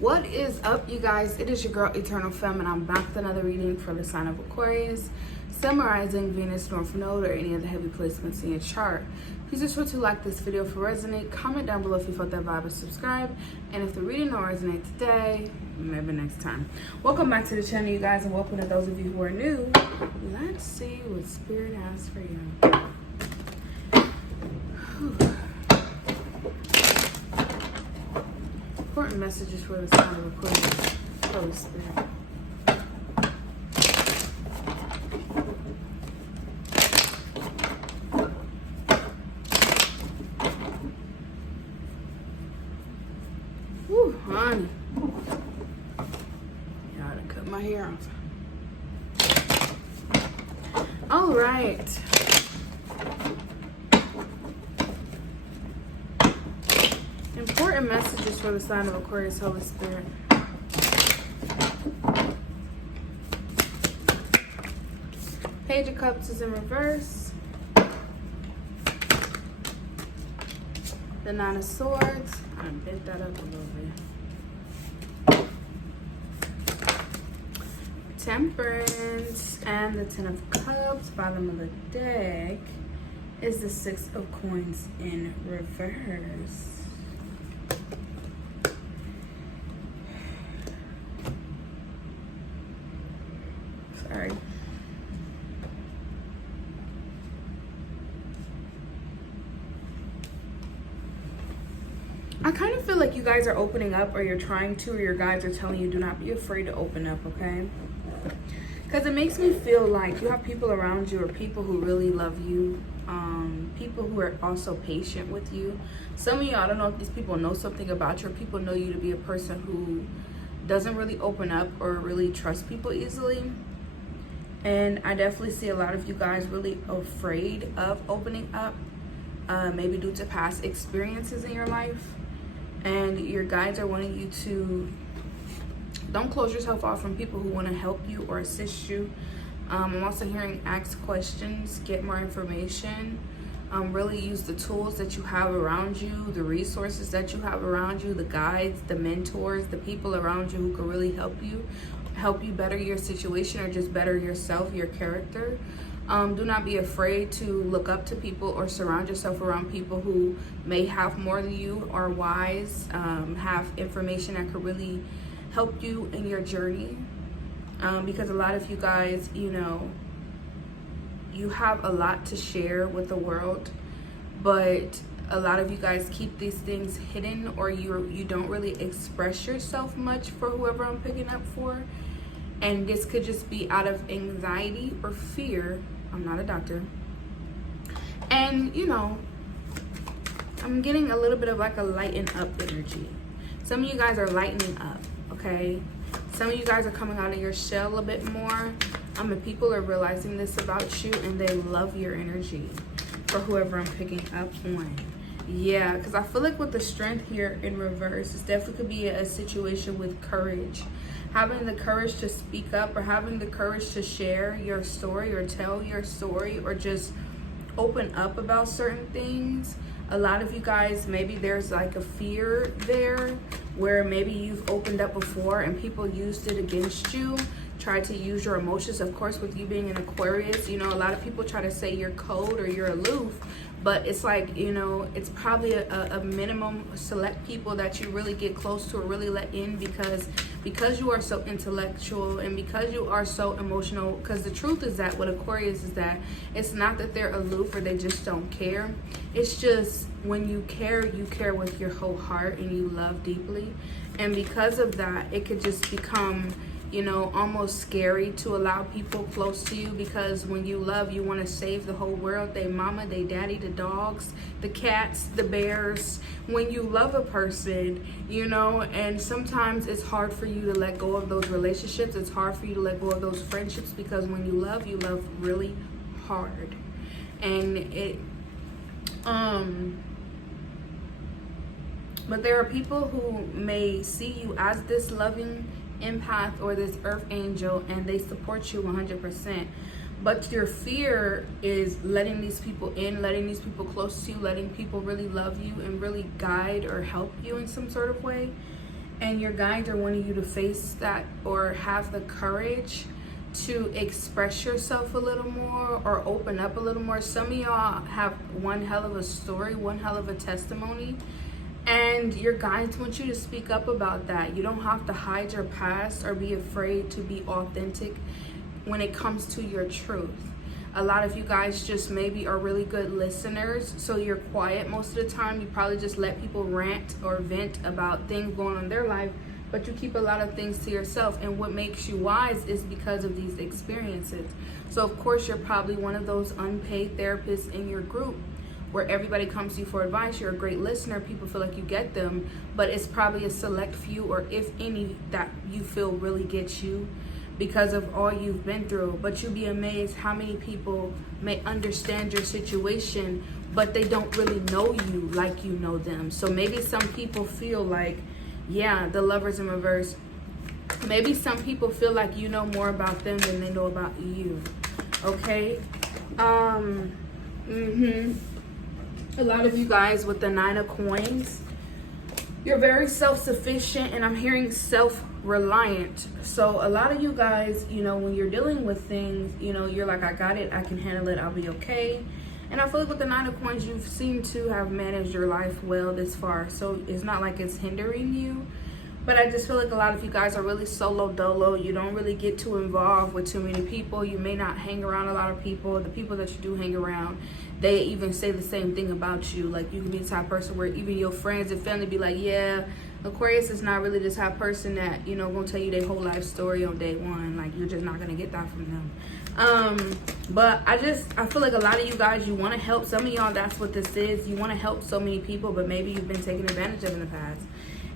What is up, you guys? It is your girl Eternal Femme, and I'm back with another reading for the sign of Aquarius, summarizing Venus North Node or any of the heavy placements in your chart. Please be sure to like this video if it resonates. Comment down below if you felt that vibe, and subscribe. And if the reading don't resonate today, maybe next time. Welcome back to the channel, you guys, and welcome to those of you who are new. Let's see what Spirit has for you. Important messages for the sign of Aquarius. Holy Spirit. Woo, honey. Y'all done cut my hair off. All right. Important messages for the sign of Aquarius, Holy Spirit. Page of Cups is in reverse. The Nine of Swords. I bent that up a little bit. Temperance and the Ten of Cups. Bottom of the deck is the Six of Coins in reverse. Sorry. I kind of feel like you guys are opening up, or you're trying to, or your guides are telling you do not be afraid to open up, okay? Because it makes me feel like you have people around you, or people who really love you, people who are also patient with you. Some of you, I don't know if these people know something about you, or people know you to be a person who doesn't really open up or really trust people easily. And I definitely see a lot of you guys really afraid of opening up, maybe due to past experiences in your life. And your guides are wanting you to don't close yourself off from people who want to help you or assist you. I'm also hearing ask questions, get more information, really use the tools that you have around you, the resources that you have around you, the guides, the mentors, the people around you who can really help you better your situation, or just better yourself, your character. Do not be afraid to look up to people or surround yourself around people who may have more than you, are wise, have information that could really help you in your journey. Because a lot of you guys, you know, you have a lot to share with the world, but a lot of you guys keep these things hidden, or you don't really express yourself much for whoever I'm picking up for. And this could just be out of anxiety or fear. I'm not a doctor. And, you know, I'm getting a little bit of like a lighten up energy. Some of you guys are lightening up, okay? Some of you guys are coming out of your shell a bit more. And people are realizing this about you, and they love your energy for whoever I'm picking up on. Yeah, because I feel like with the Strength here in reverse, this definitely could be a situation with courage. Having the courage to speak up, or having the courage to share your story, or tell your story, or just open up about certain things. A lot of you guys, maybe there's like a fear there where maybe you've opened up before and people used it against you, tried to use your emotions. Of course, with you being an Aquarius, you know, a lot of people try to say you're cold or you're aloof, but it's like, you know, it's probably a minimum select people that you really get close to or really let in, because you are so intellectual and because you are so emotional. Because the truth is that with Aquarius is that it's not that they're aloof or they just don't care. It's just when you care with your whole heart and you love deeply. And because of that, it could just become, you know, almost scary to allow people close to you, because when you love, you want to save the whole world, they mama, they daddy, the dogs, the cats, the bears. When you love a person, you know, and sometimes it's hard for you to let go of those relationships. It's hard for you to let go of those friendships, because when you love really hard. And it, but there are people who may see you as this loving empath or this earth angel, and they support you 100%. But your fear is letting these people in, letting these people close to you, letting people really love you and really guide or help you in some sort of way. and your guides are wanting you to face that or have the courage to express yourself a little more or open up a little more. Some of y'all have one hell of a story, one hell of a testimony, and your guides want you to speak up about that. You don't have to hide your past or be afraid to be authentic when it comes to your truth. A lot of you guys just maybe are really good listeners, so you're quiet most of the time. You probably just let people rant or vent about things going on in their life, but you keep a lot of things to yourself. And what makes you wise is because of these experiences. So of course you're probably one of those unpaid therapists in your group where everybody comes to you for advice. You're a great listener, people feel like you get them, but it's probably a select few, or if any, that you feel really gets you because of all you've been through. But you'll be amazed how many people may understand your situation, but they don't really know you like you know them. So maybe some people feel like, yeah, the Lovers in reverse, maybe some people feel like you know more about them than they know about you. Okay? A lot of you guys with the 9 of Coins, you're very self-sufficient, and I'm hearing self-reliant. So a lot of you guys, you know, when you're dealing with things, you know, you're like, I got it, I can handle it, I'll be okay. And I feel like with the 9 of Coins, you seem to have managed your life well this far. So it's not like it's hindering you. But I just feel like a lot of you guys are really solo dolo. You don't really get too involved with too many people. You may not hang around a lot of people. The people that you do hang around, they even say the same thing about you. Like, you can be the type of person where even your friends and family be like, yeah, Aquarius is not really the type of person that, you know, gonna tell you their whole life story on day one. Like, you're just not gonna get that from them. But I feel like a lot of you guys, you want to help. Some of y'all, that's what this is. You want to help so many people, but maybe you've been taken advantage of in the past.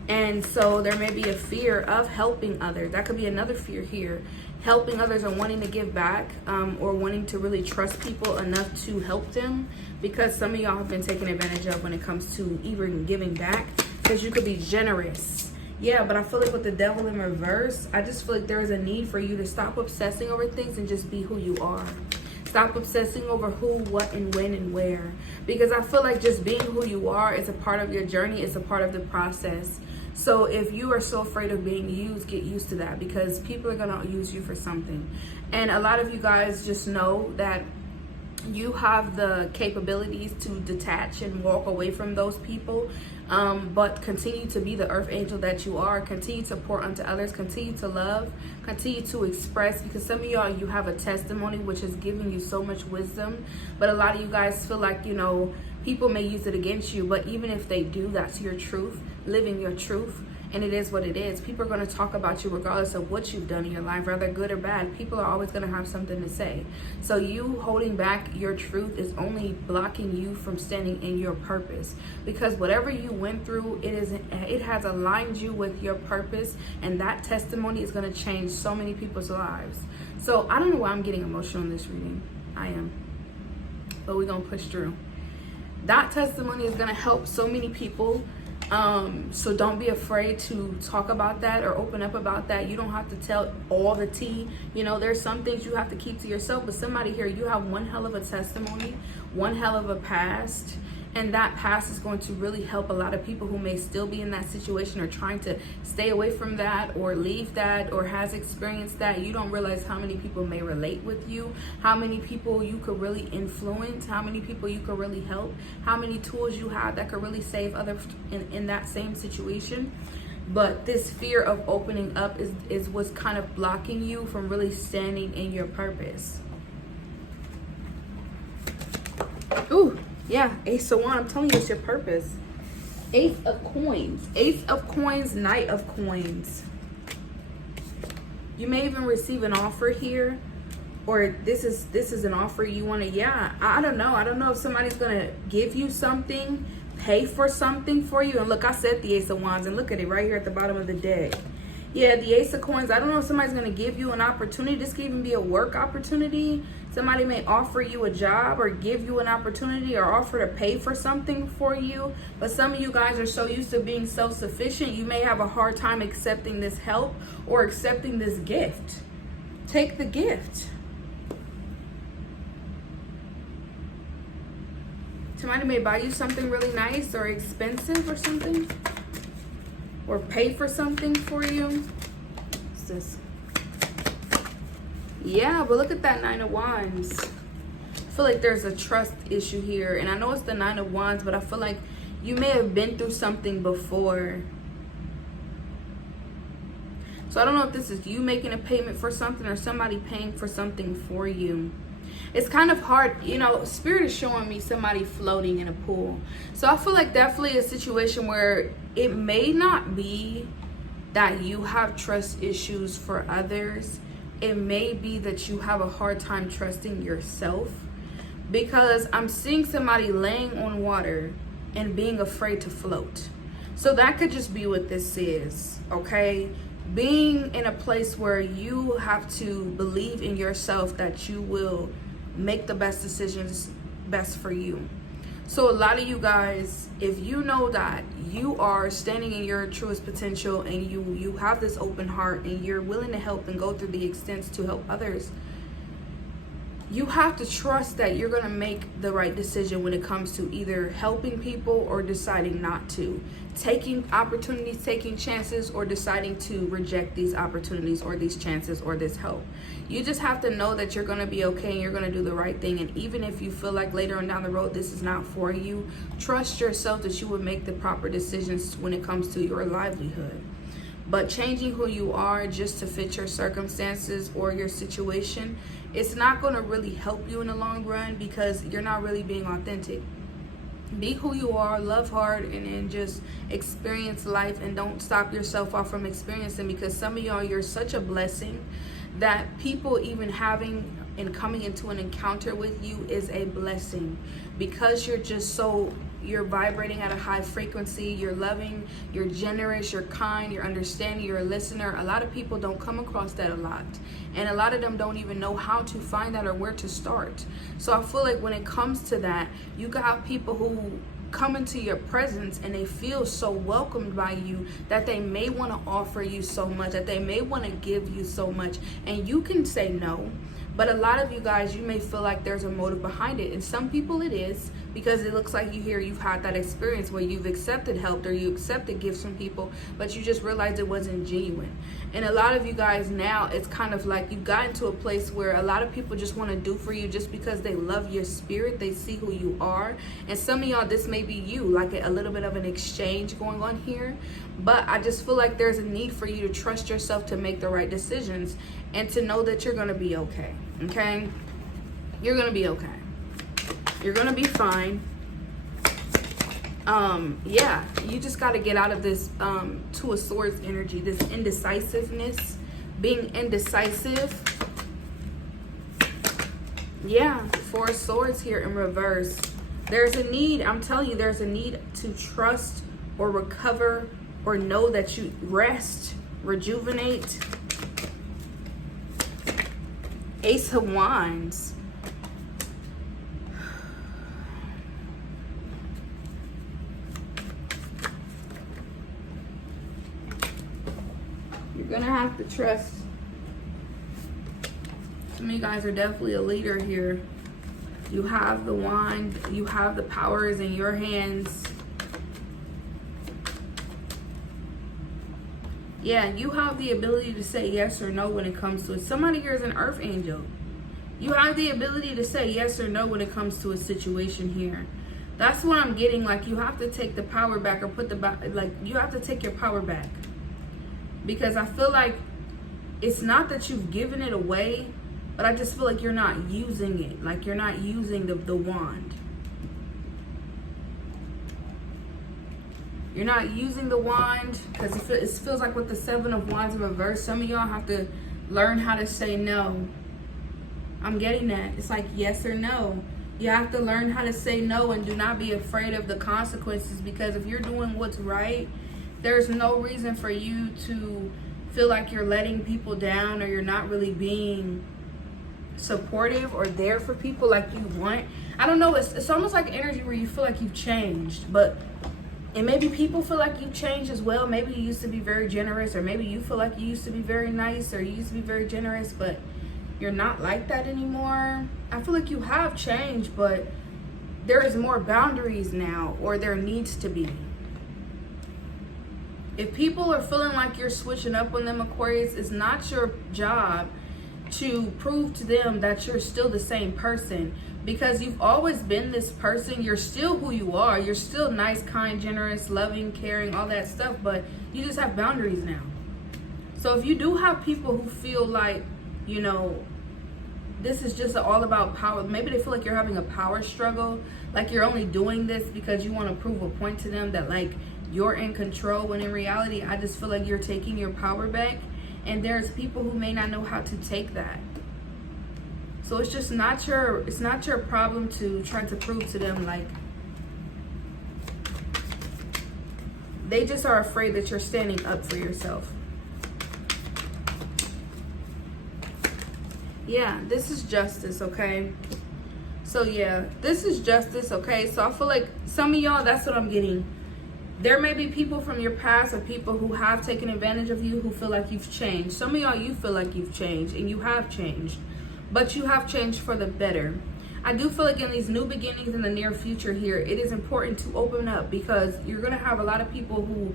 And so there may be a fear of helping others. That could be another fear here. Helping others and wanting to give back, or wanting to really trust people enough to help them, because some of y'all have been taken advantage of when it comes to even giving back, because you could be generous. Yeah, but I feel like with the Devil in reverse, I just feel like there is a need for you to stop obsessing over things and just be who you are. Stop obsessing over who, what, and when, and where. Because I feel like just being who you are is a part of your journey. It's a part of the process. So if you are so afraid of being used, get used to that, because people are going to use you for something. And a lot of you guys just know that you have the capabilities to detach and walk away from those people, but continue to be the earth angel that you are. Continue to pour unto others, continue to love, continue to express, because some of y'all, you have a testimony which is giving you so much wisdom, but a lot of you guys feel like, you know, people may use it against you. But even if they do, that's your truth, living your truth. And it is what it is. People are going to talk about you regardless of what you've done in your life, whether good or bad. People are always going to have something to say. So you holding back your truth is only blocking you from standing in your purpose. Because whatever you went through, it has aligned you with your purpose. And that testimony is going to change so many people's lives. So I don't know why I'm getting emotional in this reading. I am. But we're going to push through. That testimony is going to help so many people. So don't be afraid to talk about that or open up about that. You don't have to tell all the tea. You know, there's some things you have to keep to yourself, but somebody here, you have one hell of a testimony, one hell of a past, and that past is going to really help a lot of people who may still be in that situation or trying to stay away from that or leave that or has experienced that. You don't realize how many people may relate with you, how many people you could really influence, how many people you could really help, how many tools you have that could really save others in that same situation. But this fear of opening up is what's kind of blocking you from really standing in your purpose. Ooh. Yeah, Ace of Wands, I'm telling you, it's your purpose. Ace of Coins. Ace of Coins, Knight of Coins. You may even receive an offer here, or this is an offer you want to, yeah, I don't know. I don't know if somebody's going to give you something, pay for something for you. And look, I said the Ace of Wands, and look at it right here at the bottom of the deck. Yeah, the Ace of Coins. I don't know if somebody's going to give you an opportunity. This could even be a work opportunity. Somebody may offer you a job or give you an opportunity or offer to pay for something for you. But some of you guys are so used to being self-sufficient, you may have a hard time accepting this help or accepting this gift. Take the gift. Somebody may buy you something really nice or expensive or something. or pay for something for you. What's this? Yeah, but look at that 9 of Wands. I feel like there's a trust issue here. And I know it's the 9 of Wands, but I feel like you may have been through something before. So I don't know if this is you making a payment for something or somebody paying for something for you. It's kind of hard, you know, Spirit is showing me somebody floating in a pool. So I feel like definitely a situation where it may not be that you have trust issues for others. It may be that you have a hard time trusting yourself, because I'm seeing somebody laying on water and being afraid to float. So that could just be what this is, okay? Being in a place where you have to believe in yourself that you will make the best decisions best for you. So a lot of you guys, if you know that you are standing in your truest potential and you have this open heart and you're willing to help and go through the extents to help others, you have to trust that you're going to make the right decision when it comes to either helping people or deciding not to, taking opportunities, taking chances, or deciding to reject these opportunities or these chances or this help. You just have to know that you're going to be okay and you're going to do the right thing. And even if you feel like later on down the road this is not for you, trust yourself that you would make the proper decisions when it comes to your livelihood. But changing who you are just to fit your circumstances or your situation, it's not going to really help you in the long run, because you're not really being authentic. Be who you are, love hard, and then just experience life, and don't stop yourself off from experiencing, because some of y'all, you're such a blessing that people even having and coming into an encounter with you is a blessing, because you're just so, you're vibrating at a high frequency, you're loving, you're generous, you're kind, you're understanding, you're a listener. A lot of people don't come across that a lot, and a lot of them don't even know how to find that or where to start. So I feel like when it comes to that, you got people who come into your presence and they feel so welcomed by you that they may want to offer you so much, that they may want to give you so much, and you can say no. But a lot of you guys, you may feel like there's a motive behind it. And some people it is, because it looks like you've had that experience where you've accepted help or you accepted gifts from people, but you just realized it wasn't genuine. And a lot of you guys now, it's kind of like you've gotten to a place where a lot of people just want to do for you just because they love your spirit. They see who you are. And some of y'all, this may be you, like a little bit of an exchange going on here. But I just feel like there's a need for you to trust yourself to make the right decisions and to know that you're going to be okay. Okay? You're going to be okay. You're going to be fine. Yeah, you just got to get out of this Two of Swords energy, this indecisiveness, being indecisive. Yeah, Four of Swords here in reverse. There's a need, I'm telling you, there's a need to trust or recover or know that you rest, rejuvenate. Ace of Wands. You're gonna have to trust. Some of you guys are definitely a leader here. You have the wand, you have the powers in your hands. Yeah, you have the ability to say yes or no when it comes to it. Somebody here is an earth angel. You have the ability to say yes or no when it comes to a situation here. That's what I'm getting. Like, you have to take the power back, or you have to take your power back. Because I feel like it's not that you've given it away, but I just feel like you're not using it. Like, you're not using the wand. You're not using the wand, because it feels like with the Seven of Wands in reverse, some of y'all have to learn how to say no. I'm getting that. It's like yes or no. You have to learn how to say no, and do not be afraid of the consequences, because if you're doing what's right, there's no reason for you to feel like you're letting people down, or you're not really being supportive or there for people like you want. I don't know, it's almost like energy where you feel like you've changed, and maybe people feel like you changed as well. Maybe you used to be very generous, or maybe you feel like you used to be very nice, or you used to be very generous, but you're not like that anymore. I feel like you have changed, but there is more boundaries now, or there needs to be. If people are feeling like you're switching up on them, Aquarius, it's not your job to prove to them that you're still the same person, because you've always been this person. You're still who you are. You're still nice, kind, generous, loving, caring, all that stuff, but you just have boundaries now. So if you do have people who feel like, you know, this is just all about power, maybe they feel like you're having a power struggle, like you're only doing this because you want to prove a point to them that like you're in control, when in reality, I just feel like you're taking your power back. And there's people who may not know how to take that. So it's just not your problem to try to prove to them, like, they just are afraid that you're standing up for yourself. Yeah, this is justice, okay? So yeah, this is justice, okay? So I feel like some of y'all, that's what I'm getting. There may be people from your past or people who have taken advantage of you who feel like you've changed. Some of y'all, you feel like you've changed, and you have changed, but you have changed for the better. I do feel like in these new beginnings in the near future here, it is important to open up, because you're going to have a lot of people who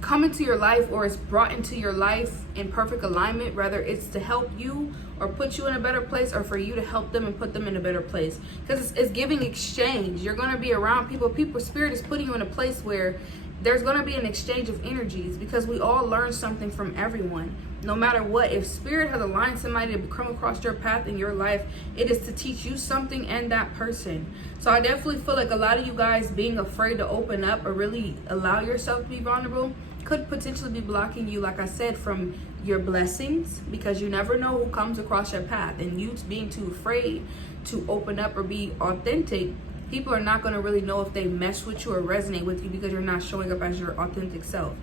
come into your life or is brought into your life in perfect alignment, whether it's to help you or put you in a better place, or for you to help them and put them in a better place, because it's giving exchange. You're going to be around people spirit is putting you in a place where there's going to be an exchange of energies, because we all learn something from everyone, no matter what. If spirit has aligned somebody to come across your path in your life, it is to teach you something and that person. So I definitely feel like a lot of you guys being afraid to open up or really allow yourself to be vulnerable could potentially be blocking you, like I said, from your blessings, because you never know who comes across your path. And you being too afraid to open up or be authentic, people are not going to really know if they mesh with you or resonate with you, because you're not showing up as your authentic self.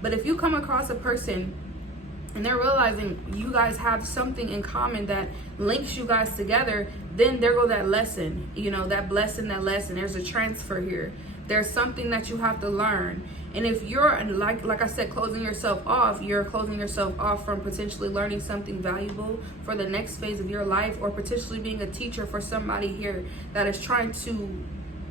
But if you come across a person and they're realizing you guys have something in common that links you guys together, then there go that lesson, you know, that blessing, that lesson. There's a transfer here. There's something that you have to learn. And if you're, like I said, closing yourself off, you're closing yourself off from potentially learning something valuable for the next phase of your life, or potentially being a teacher for somebody here that is trying to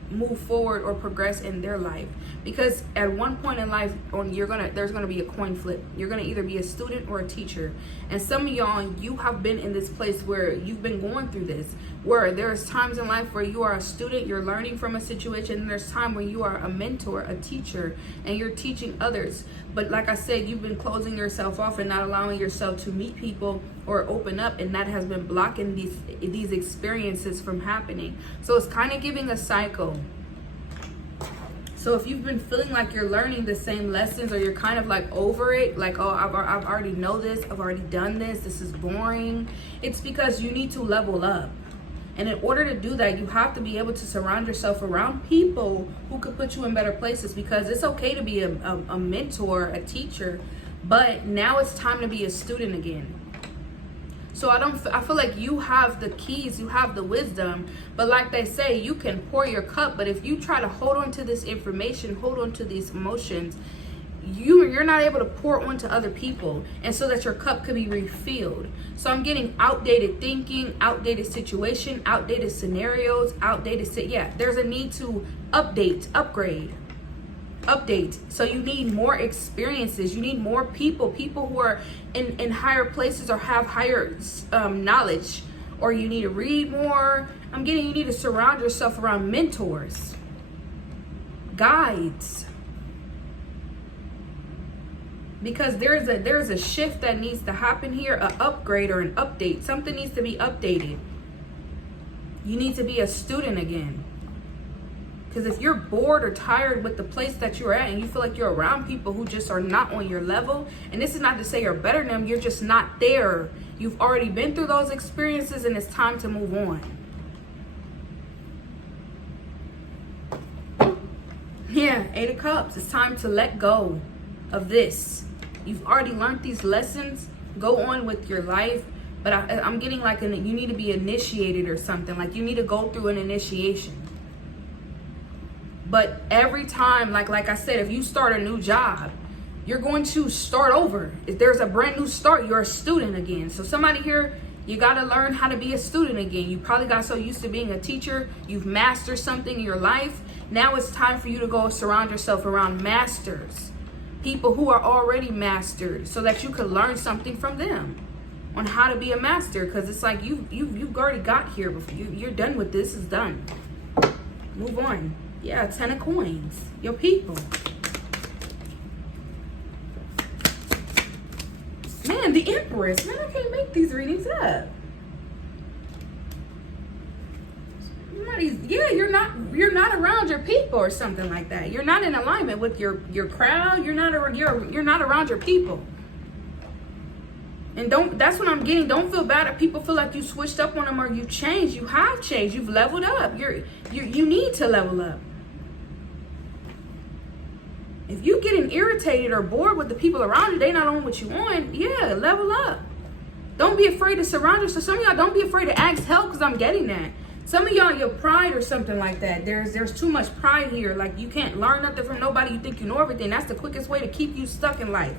move forward or progress in their life. Because at one point in life, there's gonna be a coin flip. You're gonna either be a student or a teacher. And some of y'all, you have been in this place where you've been going through this, where there's times in life where you are a student, you're learning from a situation, and there's time when you are a mentor, a teacher, and you're teaching others. But like I said, you've been closing yourself off and not allowing yourself to meet people or open up, and that has been blocking these experiences from happening. So it's kind of giving a cycle. So if you've been feeling like you're learning the same lessons, or you're kind of like over it, like, oh, I've already know this, I've already done this is boring, it's because you need to level up. And in order to do that, you have to be able to surround yourself around people who could put you in better places, because it's okay to be a mentor, a teacher, but now it's time to be a student again. So I feel like you have the keys, you have the wisdom, but like they say, you can pour your cup, but if you try to hold on to this information, hold on to these emotions, you're not able to pour onto other people, and so that your cup could be refilled. So I'm getting outdated thinking, outdated situation, outdated scenarios, there's a need to update, upgrade. So you need more experiences, you need more people who are in higher places or have higher knowledge, or you need to read more. You need to surround yourself around mentors, guides, because there's a shift that needs to happen here, an upgrade or an update. Something needs to be updated. You need to be a student again. Because if you're bored or tired with the place that you're at, and you feel like you're around people who just are not on your level, and this is not to say you're better than them, you're just not there. You've already been through those experiences, and it's time to move on. Yeah, 8 of Cups. It's time to let go of this. You've already learned these lessons. Go on with your life. But I'm getting like you need to be initiated or something. Like you need to go through an initiation. But every time, like I said, if you start a new job, you're going to start over. If there's a brand new start, you're a student again. So somebody here, you got to learn how to be a student again. You probably got so used to being a teacher. You've mastered something in your life. Now it's time for you to go surround yourself around masters. people who are already mastered so that you could learn something from them on how to be a master. Because it's like you've already got here before you're done with this. Is done. Move on. Yeah, 10 of coins. Your people. Man, the Empress. Man, I can't make these readings up. Yeah, you're not around your people or something like that. You're not in alignment with your crowd. You're not around your people. And that's what I'm getting. Don't feel bad if people feel like you switched up on them or you changed. You have changed. You've leveled up. You need to level up. If you getting irritated or bored with the people around you, they not on what you want, yeah, level up. Don't be afraid to surround yourself. Some of y'all don't be afraid to ask help, because I'm getting that. Some of y'all, your pride or something like that. There's too much pride here. Like you can't learn nothing from nobody. You think you know everything. That's the quickest way to keep you stuck in life.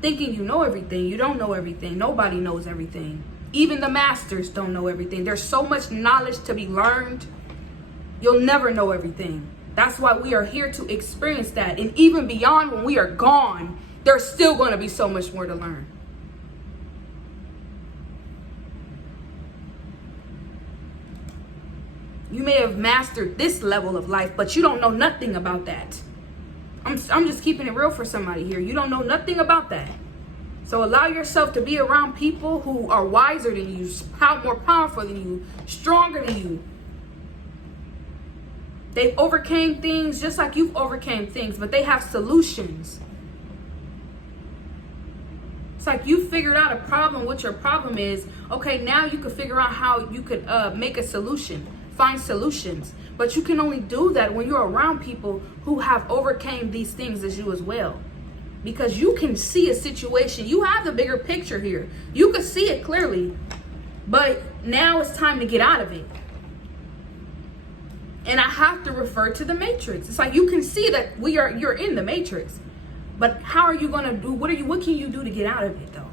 Thinking you know everything. You don't know everything. Nobody knows everything. Even the masters don't know everything. There's so much knowledge to be learned. You'll never know everything. That's why we are here to experience that. And even beyond when we are gone, there's still going to be so much more to learn. You may have mastered this level of life, but you don't know nothing about that. I'm just keeping it real for somebody here. You don't know nothing about that. So allow yourself to be around people who are wiser than you, more powerful than you, stronger than you. They've overcame things just like you've overcame things, but they have solutions. It's like you figured out a problem, what your problem is. Okay, now you can figure out how you could make a solution, find solutions. But you can only do that when you're around people who have overcame these things as you as well. Because you can see a situation. You have the bigger picture here. You can see it clearly. But now it's time to get out of it. And I have to refer to the matrix. It's like you can see that you're in the matrix. But how are you going to do, what can you do to get out of it though?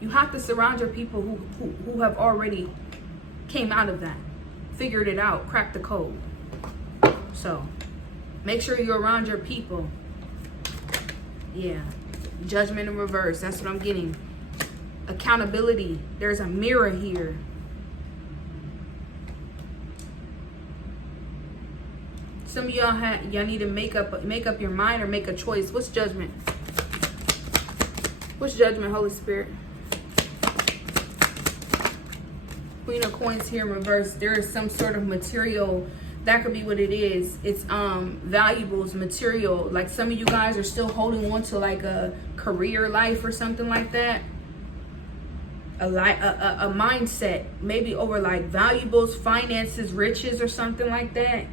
You have to surround your people who have already came out of that, figured it out, cracked the code. So make sure you're around your people. Yeah. Judgment in reverse. That's what I'm getting. Accountability. There's a mirror here. Some of y'all need to make up your mind or make a choice. What's judgment? What's judgment, Holy Spirit? Queen of Coins here in reverse. There is some sort of material. That could be what it is. It's valuables, material. Like some of you guys are still holding on to like a career life or something like that. A mindset, maybe over like valuables, finances, riches or something like that.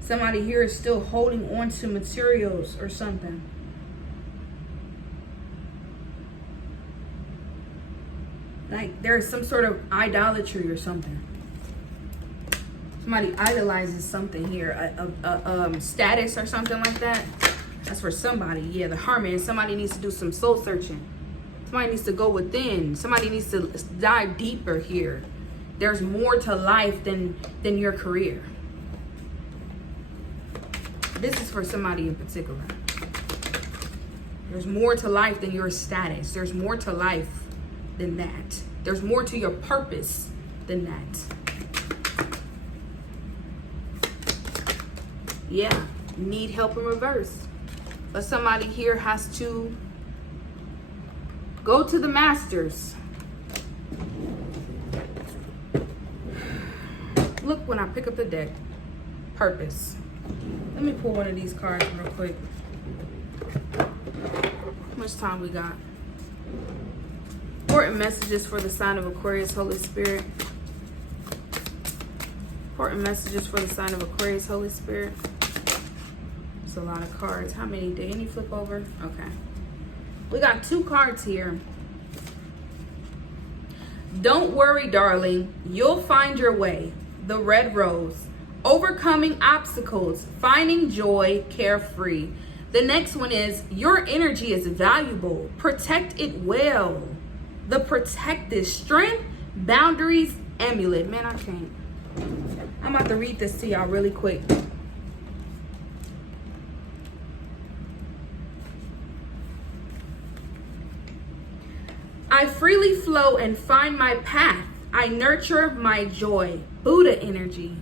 Somebody here is still holding on to materials or something. Like there's some sort of idolatry or something. Somebody idolizes something here, a status or something like that. That's for somebody. Yeah, the Hermit. Somebody needs to do some soul searching. Somebody needs to go within. Somebody needs to dive deeper here. There's more to life than your career. This is for somebody in particular. There's more to life than your status. There's more to life than that. There's more to your purpose than that. Yeah, you need help in reverse. But somebody here has to go to the masters. Look when I pick up the deck. Purpose. Let me pull one of these cards real quick. How much time we got? Important messages for the sign of Aquarius, Holy Spirit. Important messages for the sign of Aquarius, Holy Spirit. It's a lot of cards. How many? Did any flip over? Okay. We got 2 cards here. Don't worry, darling. You'll find your way. The Red Rose. Overcoming obstacles. Finding joy. Carefree. The next one is your energy is valuable. Protect it well. The Protected. Strength. Boundaries. Amulet. Man, I can't. I'm about to read this to y'all really quick. I freely flow and find my path. I nurture my joy. Buddha energy.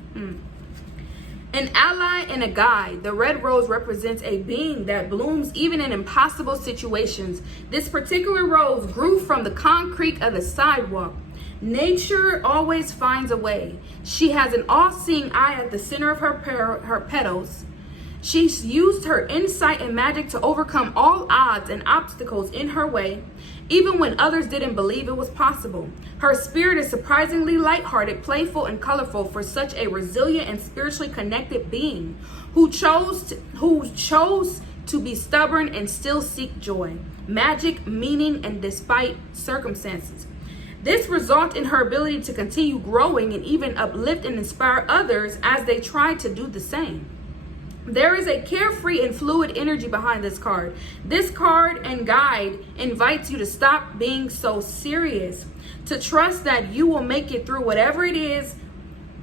An ally and a guide. The red rose represents a being that blooms even in impossible situations. This particular rose grew from the concrete of the sidewalk. Nature always finds a way. She has an all-seeing eye at the center of her petals. She's used her insight and magic to overcome all odds and obstacles in her way, even when others didn't believe it was possible. Her spirit is surprisingly lighthearted, playful, and colorful for such a resilient and spiritually connected being who chose to be stubborn and still seek joy, magic, meaning, and despite circumstances. This results in her ability to continue growing and even uplift and inspire others as they try to do the same. There is a carefree and fluid energy behind this card. This card and guide invites you to stop being so serious, to trust that you will make it through whatever it is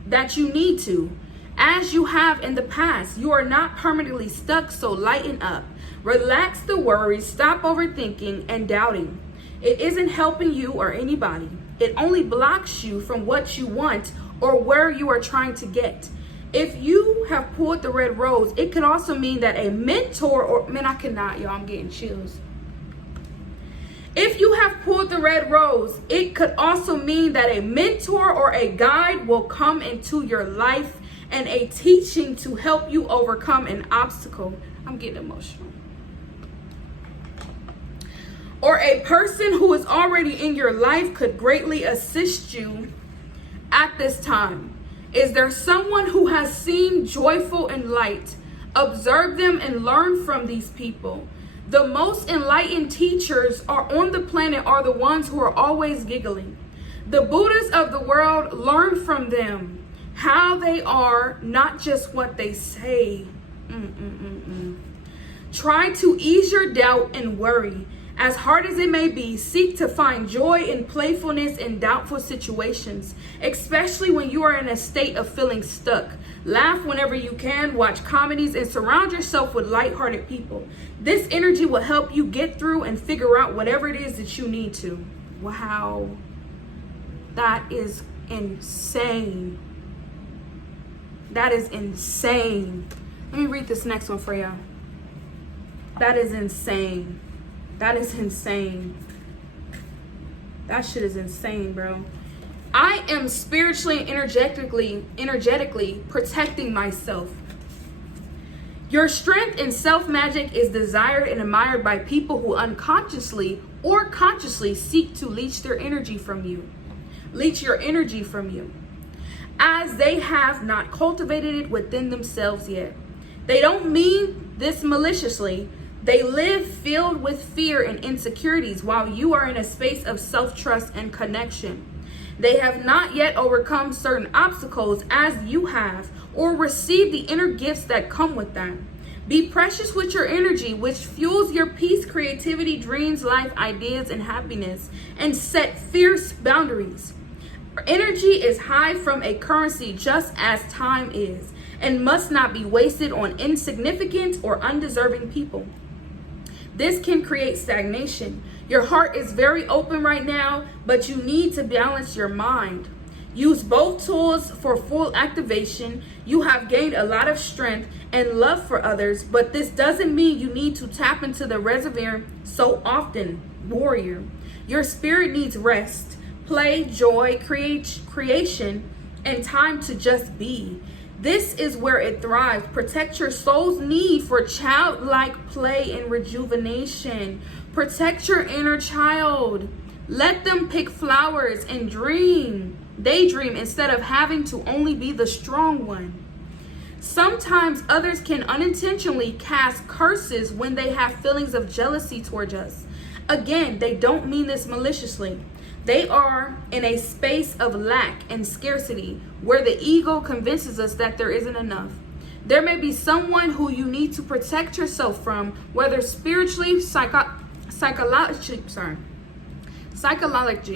that you need to. As you have in the past, you are not permanently stuck, so lighten up. Relax the worries, stop overthinking and doubting. It isn't helping you or anybody. It only blocks you from what you want or where you are trying to get. If you have pulled the red rose, it could also mean that a mentor or, man, I cannot, y'all, I'm getting chills. If you have pulled the red rose, it could also mean that a mentor or a guide will come into your life and a teaching to help you overcome an obstacle. I'm getting emotional. Or a person who is already in your life could greatly assist you at this time. Is there someone who has seemed joyful and light? Observe them and learn from these people. The most enlightened teachers on the planet are the ones who are always giggling. The Buddhas of the world, learn from them how they are, not just what they say. Try to ease your doubt and worry. As hard as it may be, seek to find joy and playfulness in doubtful situations, especially when you are in a state of feeling stuck. Laugh whenever you can, watch comedies, and surround yourself with lighthearted people. This energy will help you get through and figure out whatever it is that you need to. Wow. That is insane. That is insane. Let me read this next one for y'all. That is insane. That is insane. That shit is insane, bro. I am spiritually and energetically protecting myself. Your strength and self-magic is desired and admired by people who unconsciously or consciously seek to leech your energy from you, as they have not cultivated it within themselves yet. They don't mean this maliciously. They live filled with fear and insecurities while you are in a space of self-trust and connection. They have not yet overcome certain obstacles as you have, or received the inner gifts that come with them. Be precious with your energy, which fuels your peace, creativity, dreams, life, ideas, and happiness, and set fierce boundaries. Energy is high from a currency just as time is, and must not be wasted on insignificant or undeserving people. This can create stagnation. Your heart is very open right now, but you need to balance your mind. Use both tools for full activation. You have gained a lot of strength and love for others, but this doesn't mean you need to tap into the reservoir so often, warrior. Your spirit needs rest, play, joy, creation, and time to just be. This is where it thrives. Protect your soul's need for childlike play and rejuvenation. Protect your inner child. Let them pick flowers and daydream instead of having to only be the strong one. Sometimes others can unintentionally cast curses when they have feelings of jealousy towards us. Again, they don't mean this maliciously. They are in a space of lack and scarcity where the ego convinces us that there isn't enough. There may be someone who you need to protect yourself from, whether spiritually, psychologically,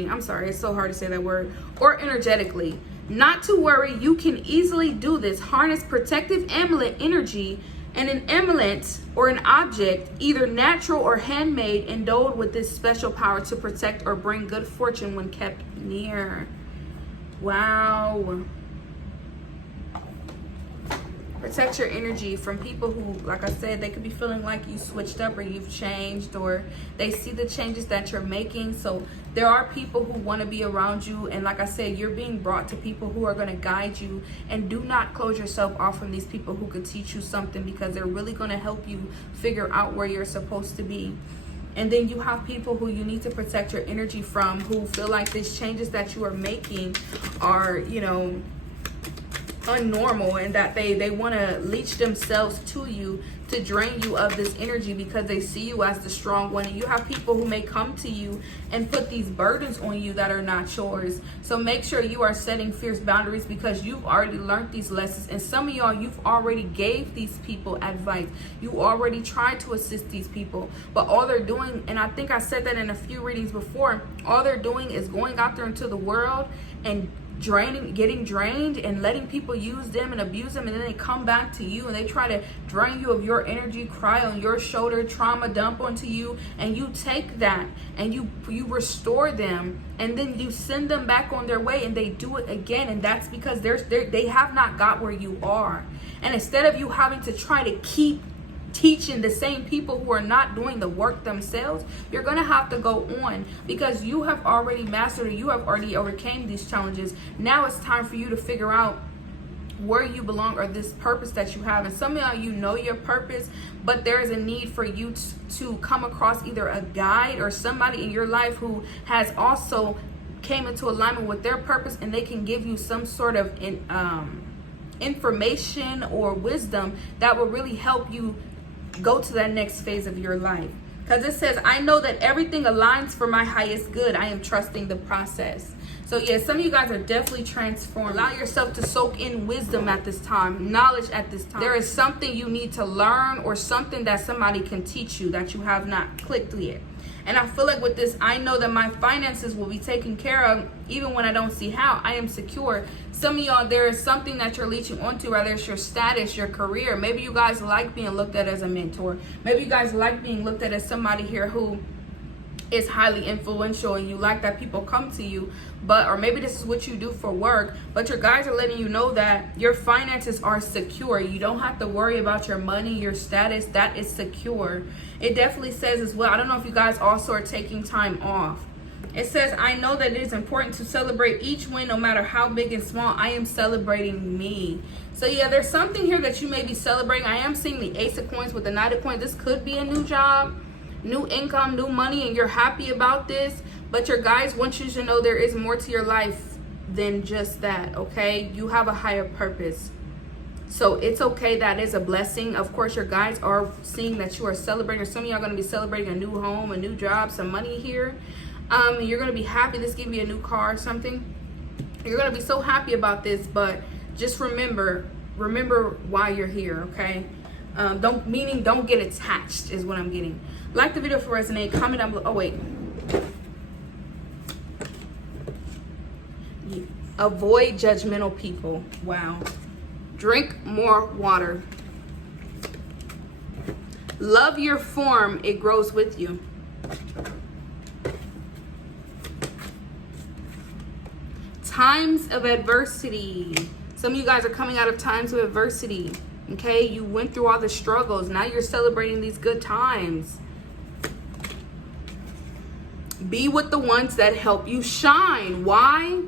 I'm sorry, it's so hard to say that word, or energetically. Not to worry, you can easily do this. Harness protective amulet energy And an amulet or an object, either natural or handmade, endowed with this special power to protect or bring good fortune when kept near. Wow. Protect your energy from people who, like I said, they could be feeling like you switched up or you've changed, or they see the changes that you're making. So there are people who want to be around you, and like I said, you're being brought to people who are going to guide you. And do not close yourself off from these people who could teach you something, because they're really going to help you figure out where you're supposed to be. And then you have people who you need to protect your energy from, who feel like these changes that you are making are, you know, unnormal, and that they want to leech themselves to you to drain you of this energy, because they see you as the strong one. And you have people who may come to you and put these burdens on you that are not yours. So make sure you are setting fierce boundaries, because you've already learned these lessons. And some of y'all, you've already gave these people advice. You already tried to assist these people, but all they're doing, and I think I said that in a few readings before, all they're doing is going out there into the world and getting drained and letting people use them and abuse them, and then they come back to you and they try to drain you of your energy, cry on your shoulder, trauma dump onto you, and you take that and you restore them, and then you send them back on their way, and they do it again. And that's because they have not got where you are. And instead of you having to try to keep teaching the same people who are not doing the work themselves, you're gonna have to go on, because you have already mastered it. You have already overcame these challenges. Now it's time for you to figure out where you belong, or this purpose that you have. And some of y'all, you know your purpose, but there is a need for you to come across either a guide or somebody in your life who has also came into alignment with their purpose, and they can give you some sort of information or wisdom that will really help you go to that next phase of your life. Because it says, I know that everything aligns for my highest good. I am trusting the process. So yeah, some of you guys are definitely transformed. Allow yourself to soak in wisdom at this time, knowledge at this time. There is something you need to learn, or something that somebody can teach you that you have not clicked yet. And I feel like with this, I know that my finances will be taken care of even when I don't see how. I am secure. Some of y'all, there is something that you're leeching onto, whether it's your status, your career. Maybe you guys like being looked at as a mentor. Maybe you guys like being looked at as somebody here who is highly influential, and you like that people come to you. But, or maybe this is what you do for work, but your guys are letting you know that your finances are secure. You don't have to worry about your money, your status. That is secure. It definitely says as well, I don't know if you guys also are taking time off. It says, I know that it is important to celebrate each win, no matter how big and small. I am celebrating me. So yeah, there's something here that you may be celebrating. I am seeing the Ace of Coins with the Knight of Coins. This could be a new job, new income, new money, and you're happy about this. But your guys want you to know there is more to your life than just that, okay? You have a higher purpose. So it's okay. That is a blessing. Of course, your guys are seeing that you are celebrating, or some of y'all are going to be celebrating a new home, a new job, some money here. You're going to be happy. This give you a new car or something. You're going to be so happy about this, but just remember why you're here, okay? Don't get attached is what I'm getting. Like the video if it resonates, comment down below. Oh wait. Avoid judgmental people. Wow. Drink more water. Love your form, it grows with you. Times of adversity. Some of you guys are coming out of times of adversity. Okay, you went through all the struggles. Now you're celebrating these good times. Be with the ones that help you shine. Why?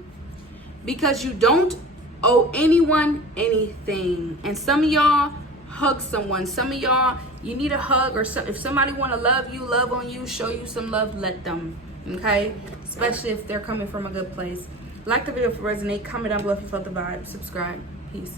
Because you don't owe anyone anything. And some of y'all, hug someone. Some of y'all, you need a hug, or if somebody want to love you, love on you, show you some love, let them. Okay? Especially if they're coming from a good place. Like the video if it resonates. Comment down below if you felt the vibe. Subscribe. Peace.